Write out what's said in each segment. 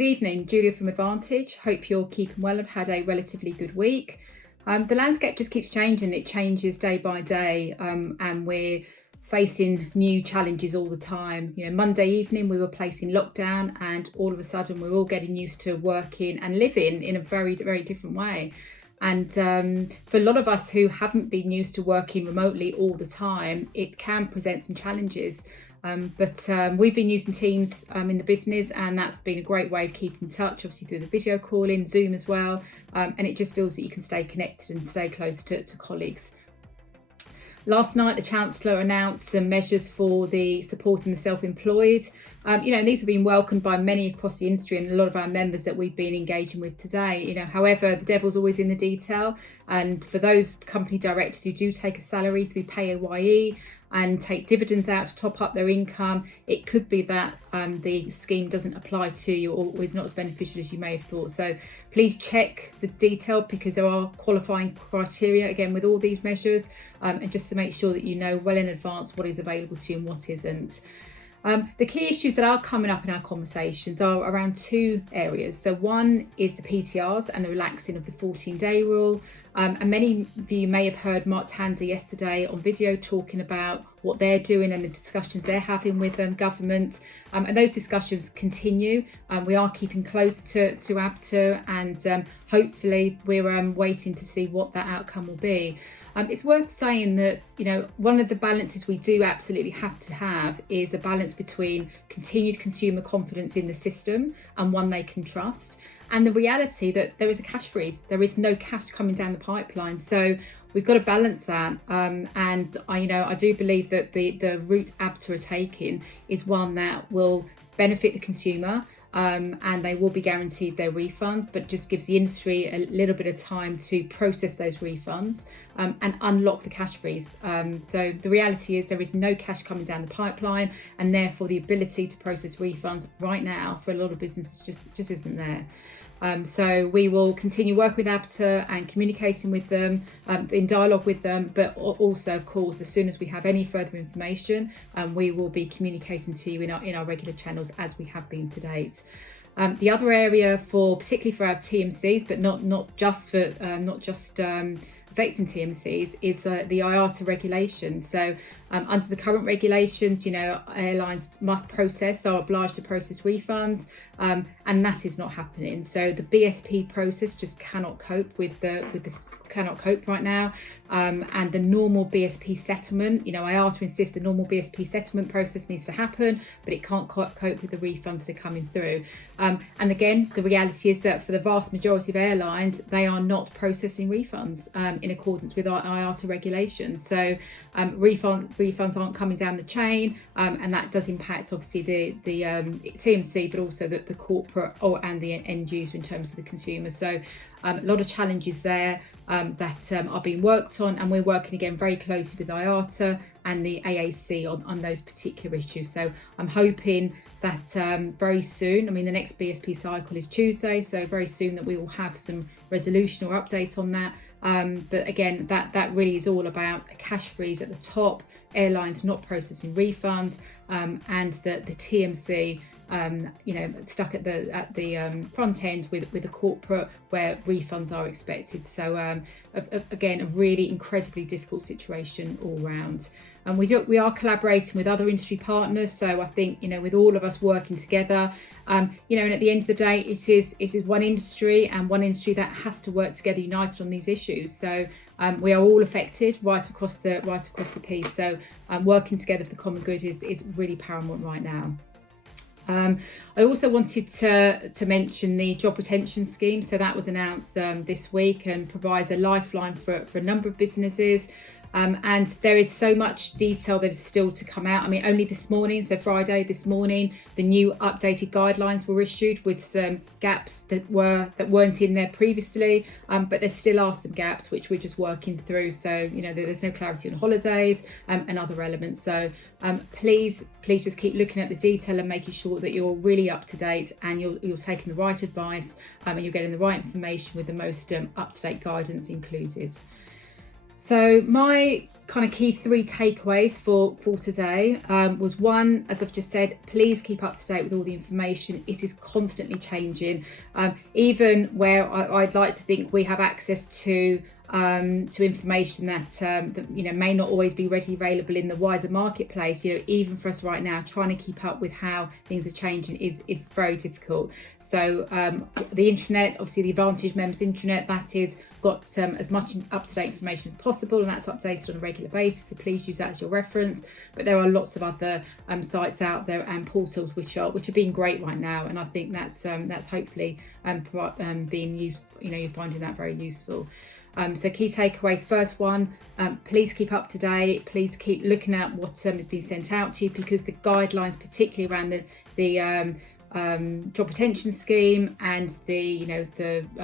Good evening, Julia from Advantage. Hope you're keeping well and had a relatively good week. The landscape just keeps changing. It changes day by day, and we're facing new challenges all the time. Monday evening we were placed in lockdown, and all of a sudden we're all getting used to working and living in a very, very different way. And for a lot of us who haven't been used to working remotely all the time, it can present some challenges. But we've been using Teams in the business, and that's been a great way of keeping in touch, obviously through the video calling, Zoom as well. And it just feels that you can stay connected and stay close to colleagues. Last night, the Chancellor announced some measures for the supporting the self-employed. And these have been welcomed by many across the industry and a lot of our members that we've been engaging with today. However, the devil's always in the detail. And for those company directors who do take a salary through PAYE and take dividends out to top up their income, it could be that the scheme doesn't apply to you or is not as beneficial as you may have thought. So please check the detail, because there are qualifying criteria again with all these measures, and just to make sure that you know well in advance what is available to you and what isn't. The key issues that are coming up in our conversations are around two areas. So one is the PTRs and the relaxing of the 14-day rule. And many of you may have heard Mark Tanzer yesterday on video talking about what they're doing and the discussions they're having with government. And those discussions continue. We are keeping close to IATA, and hopefully we're waiting to see what that outcome will be. It's worth saying that, one of the balances we do absolutely have to have is a balance between continued consumer confidence in the system and one they can trust, and the reality that there is a cash freeze. There is no cash coming down the pipeline. So we've got to balance that. And I do believe that the route IATA are taking is one that will benefit the consumer. And they will be guaranteed their refunds, but just gives the industry a little bit of time to process those refunds and unlock the cash freeze. So the reality is there is no cash coming down the pipeline, and therefore the ability to process refunds right now for a lot of businesses just isn't there. So we will continue working with IATA and communicating with them, in dialogue with them, but also, of course, as soon as we have any further information, we will be communicating to you in our regular channels as we have been to date. The other area particularly for our TMCs, but not just affecting TMCs, is the IATA regulations. So under the current regulations, airlines are obliged to process refunds, and that is not happening. So the BSP process just cannot cope right now, and the normal BSP settlement, IATA insists the normal BSP settlement process needs to happen, but it can't cope with the refunds that are coming through. And again, the reality is that for the vast majority of airlines, they are not processing refunds in accordance with our IATA regulations. So refunds aren't coming down the chain, and that does impact obviously the TMC, but also the corporate and the end user in terms of the consumer. So a lot of challenges there that are being worked on, and we're working again very closely with IATA and the AAC on those particular issues. So I'm hoping that very soon, the next BSP cycle is Tuesday, so very soon that we will have some resolution or update on that. But again, that really is all about a cash freeze at the top, airlines not processing refunds, and the TMC stuck at the front end with the corporate where refunds are expected. So again, a really incredibly difficult situation all round. And we are collaborating with other industry partners. So I think, with all of us working together, and at the end of the day, it is one industry, and one industry that has to work together united on these issues. So we are all affected right across the piece. So working together for the common good is really paramount right now. I also wanted to mention the job retention scheme. So that was announced this week and provides a lifeline for a number of businesses. And there is so much detail that is still to come out. Only this morning, so Friday this morning, the new updated guidelines were issued with some gaps that weren't in there previously, but there still are some gaps which we're just working through. So there's no clarity on holidays and other elements. So please just keep looking at the detail and making sure that you're really up to date, and you're taking the right advice, and you're getting the right information with the most up to date guidance included. So my kind of key 3 takeaways for today was one, as I've just said, please keep up to date with all the information. It is constantly changing. Even where I'd like to think we have access to information that may not always be readily available in the wider marketplace. Even for us right now, trying to keep up with how things are changing is very difficult. So the internet, obviously the Advantage Members Intranet, that is got as much up-to-date information as possible, and that's updated on a regular basis, so please use that as your reference. But there are lots of other sites out there and portals which are being great right now, and I think that's hopefully being used. You're finding that very useful. So key takeaways, first one, please keep up to date, please keep looking at what is being sent out to you, because the guidelines, particularly around the job retention scheme and the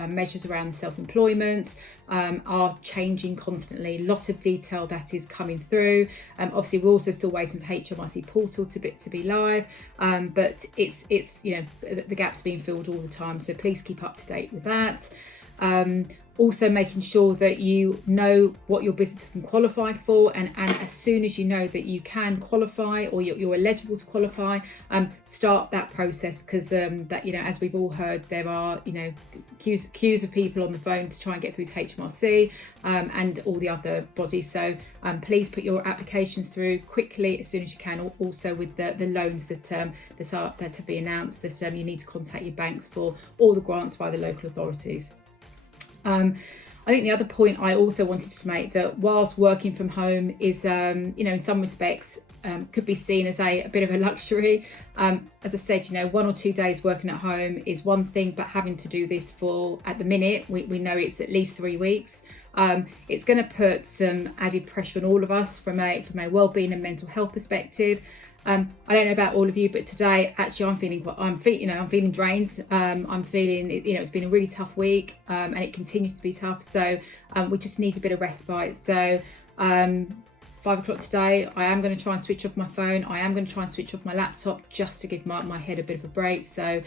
measures around self-employment are changing constantly. A lot of detail that is coming through. Obviously we're also still waiting for the HMRC portal to be live, but it's the gaps being filled all the time, so please keep up to date with that. Also making sure that you know what your business can qualify for, and as soon as you know that you can qualify or you're eligible to qualify, start that process, because as we've all heard, there are queues of people on the phone to try and get through to HMRC and all the other bodies. So please put your applications through quickly as soon as you can. Also with the loans that have been announced, that you need to contact your banks for all the grants via the local authorities. I think the other point I also wanted to make, that whilst working from home is, in some respects, could be seen as a bit of a luxury. As I said, 1 or 2 days working at home is one thing, but having to do this for, at the minute, we know it's at least 3 weeks. It's going to put some added pressure on all of us from a well-being and mental health perspective. I don't know about all of you, but today actually I'm feeling drained. I'm feeling it's been a really tough week, and it continues to be tough. So we just need a bit of respite. So 5 o'clock today, I am going to try and switch off my phone. I am going to try and switch off my laptop just to give my head a bit of a break. So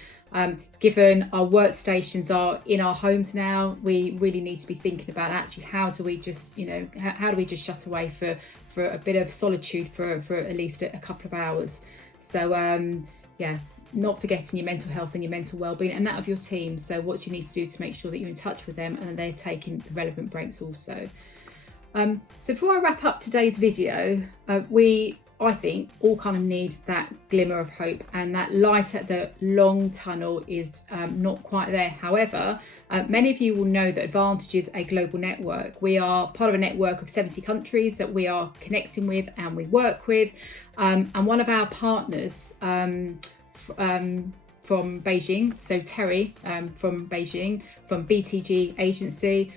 given our workstations are in our homes now, we really need to be thinking about actually how do we just shut away for a bit of solitude for at least a couple of hours. So not forgetting your mental health and your mental well-being, and that of your team. So what you need to do to make sure that you're in touch with them and they're taking the relevant breaks also. So before I wrap up today's video, I think all kind of need that glimmer of hope, and that light at the long tunnel is not quite there. However, many of you will know that Advantage is a global network. We are part of a network of 70 countries that we are connecting with and we work with. And one of our partners from Beijing, so Terry from Beijing, from BTG Agency,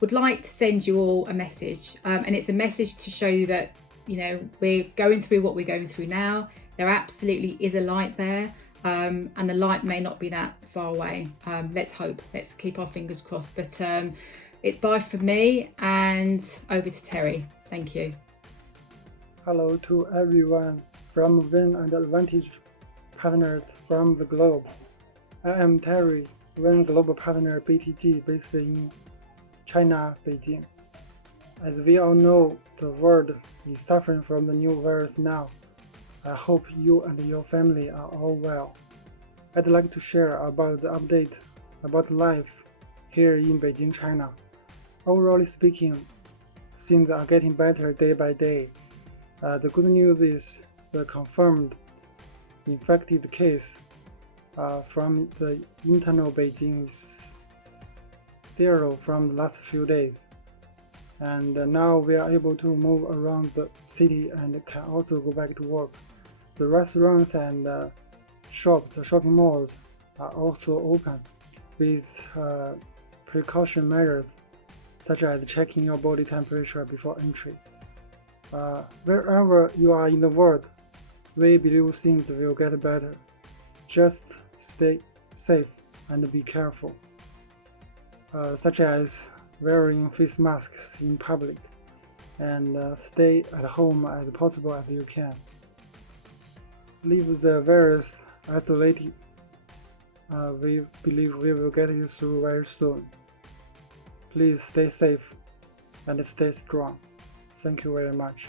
would like to send you all a message. And it's a message to show you that we're going through what we're going through now. There absolutely is a light there, and the light may not be that far away. Let's hope. Let's keep our fingers crossed. But it's bye from me, and over to Terry. Thank you. Hello to everyone from Win and Advantage partners from the globe. I am Terry, Win Global Partner BTG, based in China, Beijing. As we all know, the world is suffering from the new virus now. I hope you and your family are all well. I'd like to share about the update about life here in Beijing, China. Overall speaking, things are getting better day by day. The good news is the confirmed infected case from the internal Beijing is 0 from the last few days. And now we are able to move around the city and can also go back to work. The restaurants and shops, the shopping malls are also open with precaution measures such as checking your body temperature before entry. Wherever you are in the world, we believe things will get better. Just stay safe and be careful, such as wearing face masks in public, and stay at home as possible as you can. Leave the virus isolated. We believe we will get you through very soon. Please stay safe and stay strong. Thank you very much.